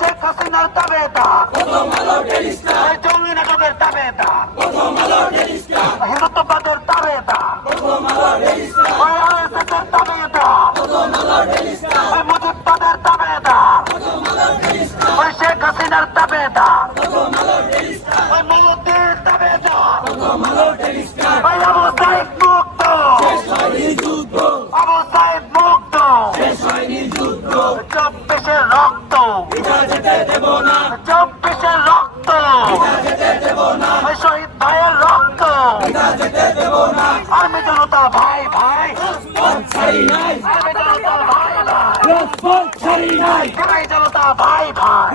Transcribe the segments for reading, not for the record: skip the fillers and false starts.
শেখ হাসিনার দাবেদার, জঙ্গি নাটকের দাবেদার, হিন্দুত্ববাদের দাবেদার, আরএসএসের দাবেদার, মুজিববাদের দাবেদার, শেখ হাসিনার দাবেদার, মোদীর দাবেদার, আবু সাইদ মুক্ত, আবু সাইদ মুক্ত, 24-এর রক্ত, 24-এর রক্ত, শহীদ ভাইয়ের রক্ত, আর্মি জনতা ভাই ভাই, আর্মি জনতা ভাই ভাই, জেনাই জনতা ভাই ভাই,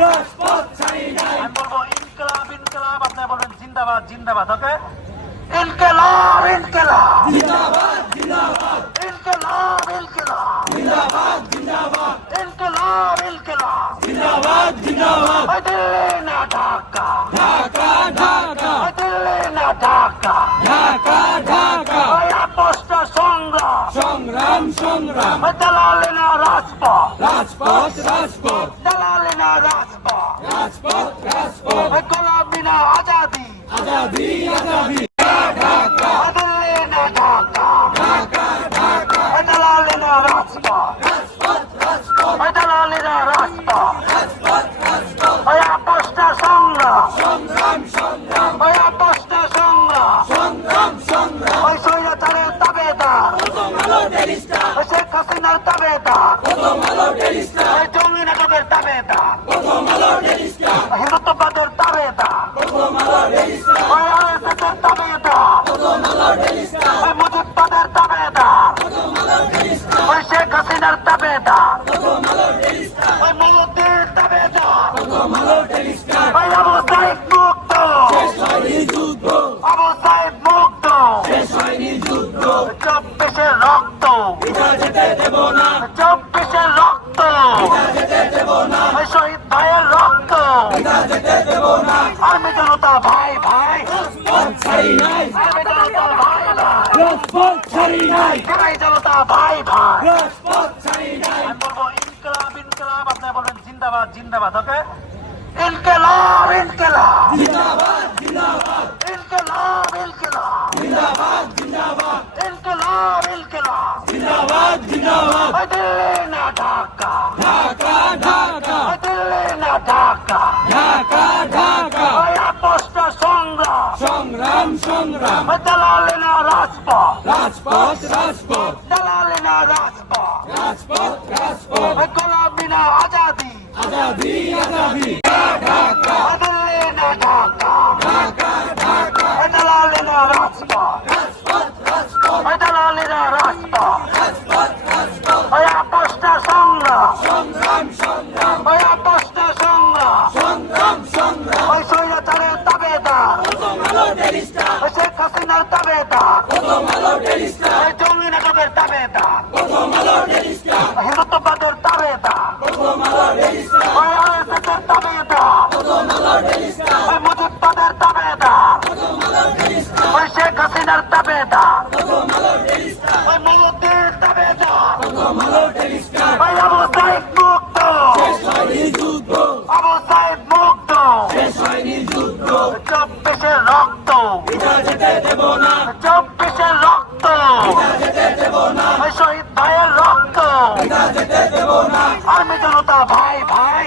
আমি বলবো ইনকলাব ইনকলাব, আপনি বলবেন জিন্দাবাদ জিন্দাবাদ। ওকে, ইনকলাব ইনকলাব, ইনকলাব ইনকলাব, ইনকলাব ইনকলাব, দিল্লি না ঢাকা, দিল্লি না ঢাকা, আপোষটা সংগ্রাম, দালালি না রাজপথ, দালালি না রাজপথ, গোলামি না আজাদি, দিল্লি না ঢাকা, দালালি না রাজপথ, দালালি না রাজপথ, আপোষটা সংগ্রাম, আপোষটা সংগ্রাম, স্বৈরাচারের দাবেদার, শেখ হাসিনার দাবেদার, জঙ্গি নাটকের দাবেদার, হিন্দুত্ববাদের দাবেদার, আরএসএসের দাবেদার, মুজিববাদের দাবেদার, শেখ হাসিনার দাবেদার, মোদীর দাবেদার, আবু সাইদ মুক্ত, আবু সাইদ মুক্ত, 24-এর রক্ত, 24-এর রক্ত, শহীদ ভাইয়ের রক্ত, আর্মি জনতা ভাই ভাই, আর্মি জনতা ভাই ভাই, জেনাই জনতা ভাই ভাই, আমি বলবো ইনকলাব ইনকলাব, আপনি বলবেন জিন্দাবাদ জিন্দাবাদ। ওকে, ইনকলাব ইনকলাব, ইনকলাব ইনকলাব, ইনকলাব ইনকলাব, দিল্লি না ঢাকা, দিল্লি না ঢাকা, আপোষটা সংগ্রাম, দালালি না রাজপথ, দালালি না রাজপথ, গোলামি না আজাদি, দিল্লি না ঢাকা, দালালি না রাজপথ, দালালি না রাজপথ, আপোষটা সংগ্রাম, আপোষটা সংগ্রাম, স্বৈরাচারের দাবেদার, শেখ হাসিনার দাবেদার, জঙ্গি নাটকের দাবেদার, হিন্দুত্ববাদের দাবেদার, আরএসএসের দাবেদার, মুজিববাদের দাবেদার, শেখ হাসিনার দাবেদার, মোদীর দাবেদার, আবু সাইদ মুক্ত, আবু সাইদ মুক্ত, 24-এর রক্ত, 24-এর রক্ত, শহীদ ভাইয়ের রক্ত, আর্মি জনতা ভাই ভাই,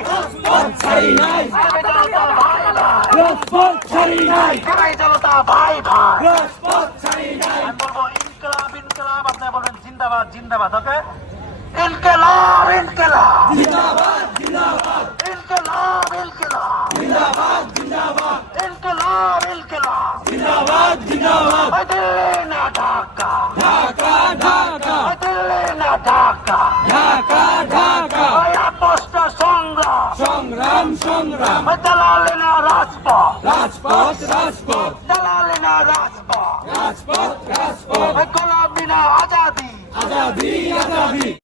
আর্মি জনতা ভাই ভাই, জেনাই জনতা ভাই ভাই, আমি বলবো ইনকলাব ইনকলাব, আপনি বলবেন জিন্দাবাদ জিন্দাবাদ। ওকে, ইনকলাব ইনকলাব, ইনকলাব ইনকলাব, ইনকলাব ইনকলাব, দিল্লি না ঢাকা, দিল্লি না ঢাকা, আপোষটা সংগ্রাম, দালালি না রাজপথ, দালালি না রাজপথ, গোলামি না আজাদি,